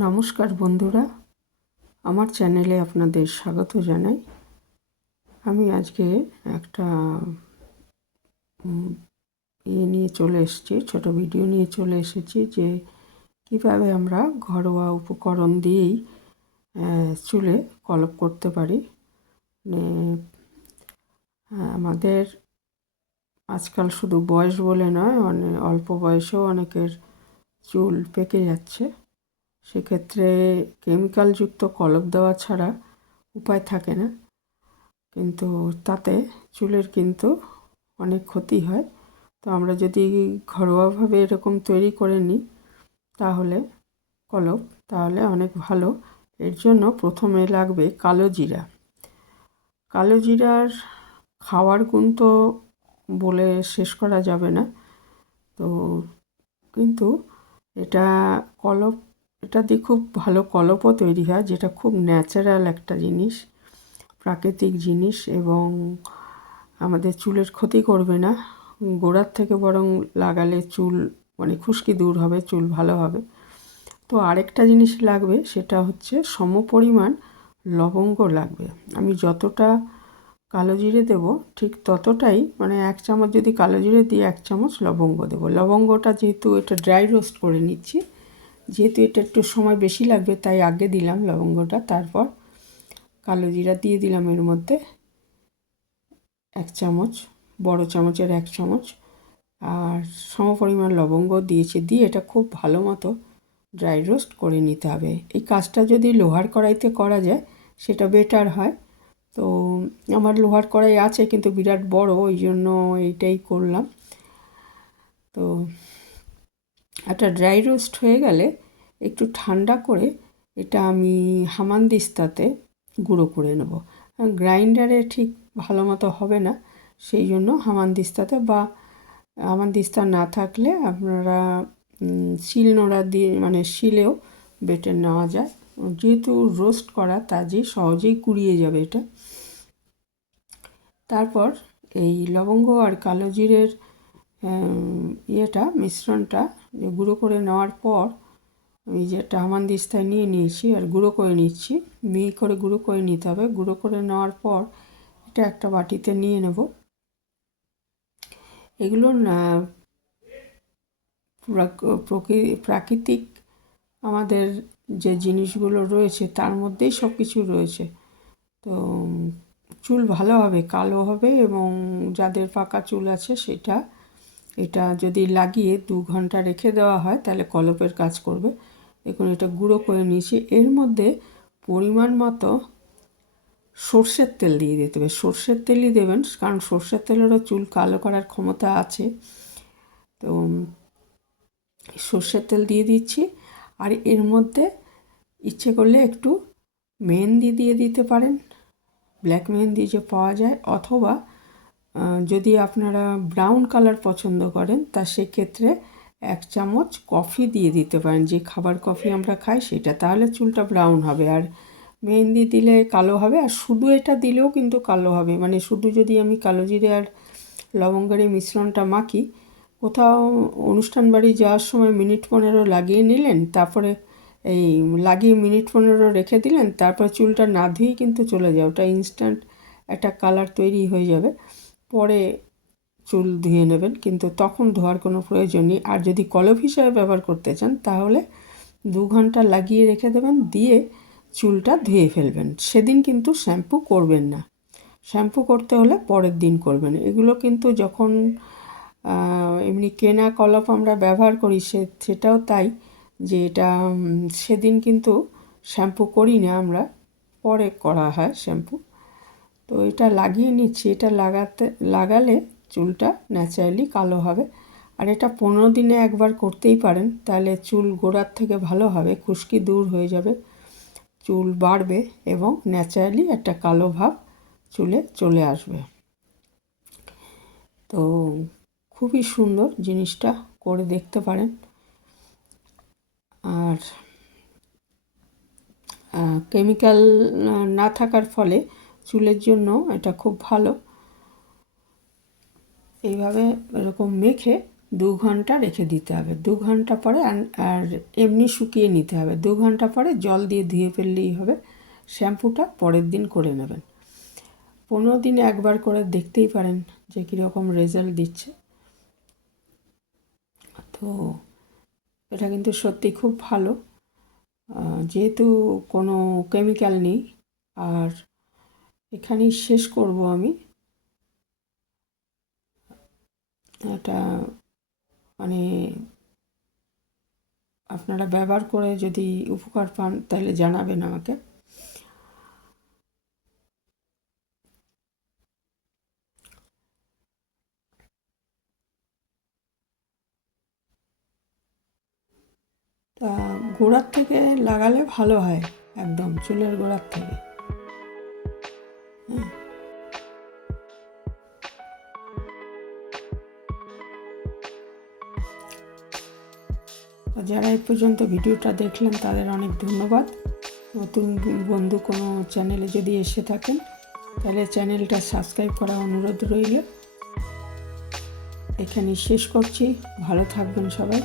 নমস্কার বন্ধুরা, আমার চ্যানেলে আপনাদের স্বাগত জানাই। আমি আজকে একটা ইয়ে নিয়ে চলে এসেছি, ছোট ভিডিও নিয়ে চলে এসেছি যে কীভাবে আমরা ঘরোয়া উপকরণ দিয়েই চুলে কলপ করতে পারি। মানে আমাদের আজকাল শুধু বয়স বলে নয় অনেক অল্প বয়সেও অনেকের চুল পেকে যাচ্ছে। সেক্ষেত্রে কেমিক্যালযুক্ত কলপ দেওয়া ছাড়া উপায় থাকে না। কিন্তু তাতে চুলের কিন্তু অনেক ক্ষতি হয়। তো আমরা যদি ঘরোয়াভাবে এরকম তৈরি করে নিই, তাহলে কলপ তাহলে অনেক ভালো। এর জন্য প্রথমে লাগবে কালো জিরা। কালো জিরার খাওয়ার গুণ তো বলে শেষ করা যাবে না। তো কিন্তু এটা কলপ এটা দিয়ে খুব ভালো কলপও তৈরি হয়, যেটা খুব ন্যাচারাল একটা জিনিস, প্রাকৃতিক জিনিস এবং আমাদের চুলের ক্ষতি করবে না। গোড়ার থেকে বরং লাগালে চুল মানে খুশকি দূর হবে, চুল ভালো হবে। তো আরেকটা জিনিস লাগবে, সেটা হচ্ছে সমপরিমাণ লবঙ্গ লাগবে। আমি যতটা কালো জিরে দেবো, ঠিক ততটাই মানে এক চামচ যদি কালো জিরে দিয়ে এক চামচ লবঙ্গ দেবো। লবঙ্গটা যেহেতু এটা ড্রাই রোস্ট করে নিচ্ছি যেহেতু এটা একটু সময় বেশি লাগবে, তাই আগে দিলাম লবঙ্গটা, তারপর কালো জিরা দিয়ে দিলাম এর মধ্যে এক চামচ, বড় চামচের এক চামচ, আর সমপরিমাণ লবঙ্গ দিয়েছি, দিয়ে এটা খুব ভালো মতো ড্রাই রোস্ট করে নিতে হবে। এই কাজটা যদি লোহার কড়াইতে করা যায়, সেটা বেটার হয়। তো আমার লোহার কড়াই আছে, কিন্তু বিরাট বড়, ওই জন্য এইটাই করলাম। তো একটা ড্রাই রোস্ট হয়ে গেলে একটু ঠান্ডা করে এটা আমি হামানদিস্তাতে গুঁড়ো করে নেব। গ্রাইন্ডারে ঠিক ভালো মতো হবে না, সেই জন্য হামানদিস্তাতে বা হামানদিস্তা না থাকলে আপনারা শিল নোড়া দিয়ে মানে শিলেও বেটে নেওয়া যায়। যেহেতু রোস্ট করা তা যে সহজেই কুড়িয়ে যাবে এটা। তারপর এই লবঙ্গ আর কালো জিরের ইয়েটা, মিশ্রণটা গুঁড়ো করে নেওয়ার পর আমি যেটা হামানদিস্তায় নিয়ে নিয়েছি আর গুঁড়ো করে নিচ্ছি। মিহি করে গুঁড়ো করে নিতে হবে। গুঁড়ো করে নেওয়ার পর এটা একটা বাটিতে নিয়ে নেব। এগুলো প্রাকৃতিক আমাদের যে জিনিসগুলো রয়েছে তার মধ্যেই সব কিছু রয়েছে। তো চুল ভালো হবে, কালো হবে এবং যাদের পাকা চুল আছে সেটা এটা যদি লাগিয়ে দু ঘণ্টা রেখে দেওয়া হয়, তাহলে কলপের কাজ করবে। দেখুন, এটা গুঁড়ো করে নিয়েছি। এর মধ্যে পরিমাণ মতো সর্ষের তেল দিয়ে দিতে হবে। সর্ষের তেলই দেবেন, কারণ সর্ষের তেলেরও চুল কালো করার ক্ষমতা আছে। তো সর্ষের তেল দিয়ে দিচ্ছি, আর এর মধ্যে ইচ্ছে করলে একটু মেহেন্দি দিয়ে দিতে পারেন। ব্ল্যাক মেহেন্দি যে পাওয়া যায়, অথবা যদি আপনারা ব্রাউন কালার পছন্দ করেন, তা সেক্ষেত্রে এক চামচ কফি দিয়ে দিতে পারেন। যে খাবার কফি আমরা খাই, সেটা তাহলে চুলটা ব্রাউন হবে। আর মেহেন্দি দিলে কালো হবে, আর শুধু এটা দিলেও কিন্তু কালো হবে। মানে শুধু যদি আমি কালো জিরে আর লবঙ্গের মিশ্রণটা মাখি, কোথাও অনুষ্ঠান বাড়ি যাওয়ার সময় মিনিট পনেরো লাগিয়ে নিলেন, তারপরে এই লাগিয়ে মিনিট পনেরো রেখে দিলেন, তারপর চুলটা না ধুয়েই কিন্তু চলে যায় ওটা ইনস্ট্যান্ট একটা কালার তৈরি হয়ে যাবে। পরে চুল ধুয়ে নেবেন, কিন্তু তখন ধোয়ার কোনো প্রয়োজন নেই। আর যদি কলপ হিসাবে ব্যবহার করতে চান, তাহলে দু ঘণ্টা লাগিয়ে রেখে দেবেন, দিয়ে চুলটা ধুয়ে ফেলবেন। সেদিন কিন্তু শ্যাম্পু করবেন না। শ্যাম্পু করতে হলে পরের দিন করবেন। এগুলো কিন্তু যখন এমনি কেনা কলপ আমরা ব্যবহার করি, সে, সেটাও তাই যে এটা সেদিন কিন্তু শ্যাম্পু করি না আমরা, পরে করা হয় শ্যাম্পু। তো এটা লাগিয়ে নিচ্ছি। এটা লাগাতে, লাগালে চুলটা ন্যাচারালি কালো হবে। আর এটা পনেরো দিনে একবার করতেই পারেন। তাহলে চুল গোড়ার থেকে ভালো হবে, খুশকি দূর হয়ে যাবে। চুল বাড়বে এবং ন্যাচারালি একটা কালো ভাব চুলে চলে আসবে। তো খুবই সুন্দর জিনিসটা করে দেখতে পারেন। আর কেমিক্যাল না থাকার ফলে চুলের জন্য এটা খুব ভালো। এইভাবে এরকম মেখে দু ঘণ্টা রেখে দিতে হবে। দু ঘণ্টা পরে আর- এমনি শুকিয়ে নিতে হবে। দু ঘণ্টা পরে জল দিয়ে ধুয়ে ফেললেই হবে। শ্যাম্পুটা পরের দিন করে নেবেন। পনেরো দিন একবার করে দেখতেই পারেন যে কীরকম রেজাল্ট দিচ্ছে। তো এটা কিন্তু সত্যি খুব ভালো। যেহেতু কোনো কেমিক্যাল নেই, আর এখানেই শেষ করব আমি। এটা মানে আপনারা ব্যবহার করে যদি উপকার পান, তাহলে জানাবেন আমাকে। তা গোড়ার থেকে লাগালে ভালো হয়, একদম চুলের গোড়ার থেকে। যারা এই পর্যন্ত ভিডিওটা দেখলেন, তাদের অনেক ধন্যবাদ। নতুন বন্ধু কোনো চ্যানেলে যদি এসে থাকেন, তাহলে চ্যানেলটা সাবস্ক্রাইব করা অনুরোধ রইল। এখানে শেষ করছি। ভালো থাকবেন সবাই।